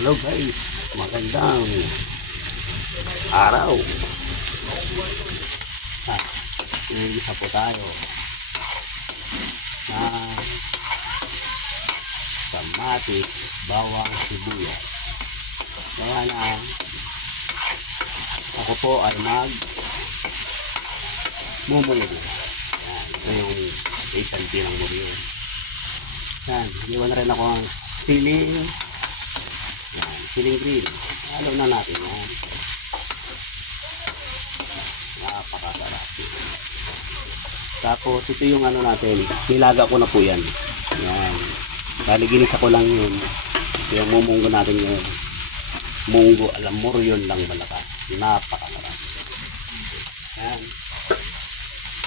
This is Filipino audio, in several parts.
Hello guys, magandang araw. Iisa po tayo ng kamatis, bawang, sibuyas. Kaya na ako po ay mumulog. Yan, ito yung isang pinang muli. Yan, iwan na rin ako ang siling. Yan, siling green. Halo na natin yan. Napakasarap. Tapos ito yung ano natin, nilaga ko na po yan. Yan. Bali ginisa ko lang yun. Ito yung mumunggo natin yun. Munggo, alam mo yun lang malakas. Napakasarap. Yan.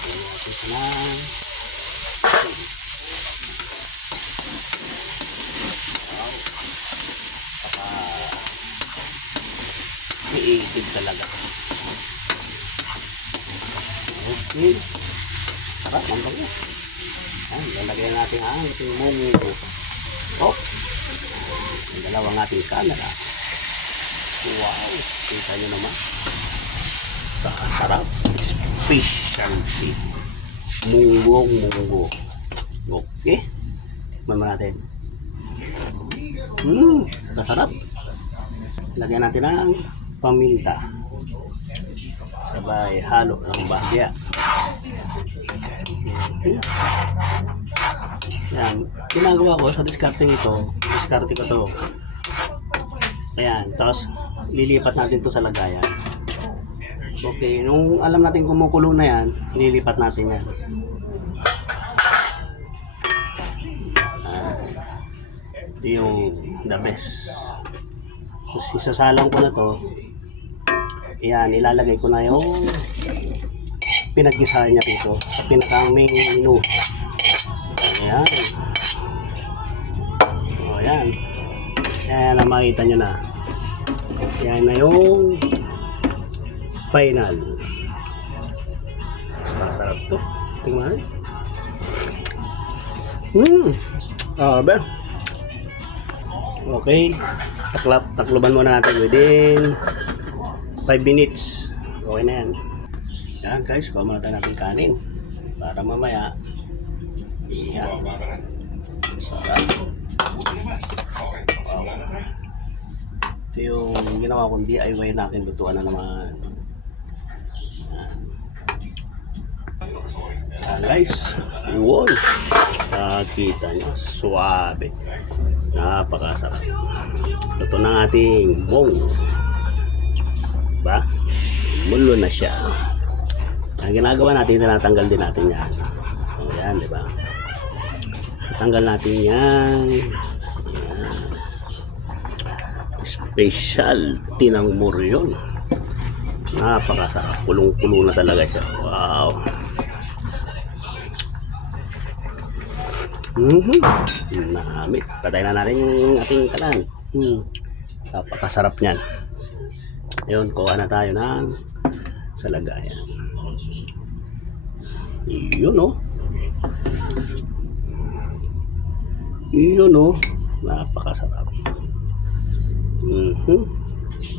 Ayan natin sa lang. Iigib talaga. Okay. Sarap ang bango. Ayan, lalagyan natin ang ating munggo. Oh. Ang dalawang ating kanala. Wow. Kita nyo naman. Sarap. Specialty. Munggo. Okay. Tikman natin. Sarap. Lagyan natin ang paminta. Sabay halo ng bahya. Yan. Ginagawa ko sa discarding ito. Discarding ko to. Ayan. Tapos lilipat natin to sa lagayan. Okay. Nung alam natin kumukulo na yan, lilipat natin yan. Ito yung the best. Tapos isasalang ko na to. Ayan, ilalagay ko na yung pinaggisahan niya rito sa pinakang main menu. Ayan. O, ayan. Ayan na makita nyo na. Ayan na yung final. Masarap to. Tingnan. Be. Okay. Takloban muna natin within 5 minutes. Okay na yan. Yan guys, pamata natin kanin para mamaya yan. Sarap. Wow. Ito yung ginawa kong DIY natin, lutuan na naman. Yan guys, yun. Nakita nyo, suwabe. Napakasarap. Ito na ating munggo. Diba? Mulo na siya. Ang ginagawa natin, tinatanggal din natin yan. O yan, diba? Tanggal natin yan. Yan. Specialty ng muryon. Napakasarap. Kulong-kulo na talaga siya. Wow. Namit. Patay na natin yung ating kalan. Napakasarap niyan. Ayun, kuha na tayo ng sa lagayan. Yun o. Yun o. Napakasarap.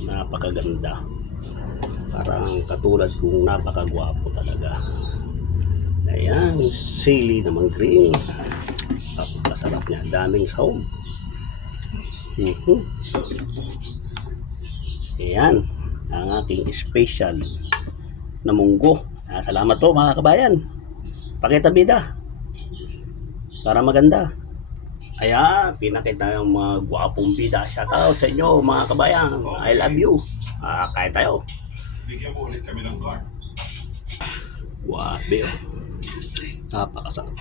Napakaganda. Parang katulad kong napakagwapo talaga. Ayan, sili naman green. Napakasarap niya. Daming sahog. Ayan, ang ating special na munggo. Salamat po mga kabayan. Pakita bida para maganda. Ayan, pinakita yung mga gwapong bida. Shout out sa inyo mga kabayan. I love you. Kain tayo. Bigyan mo ulit kami ng card. Wabe. Napakasarap.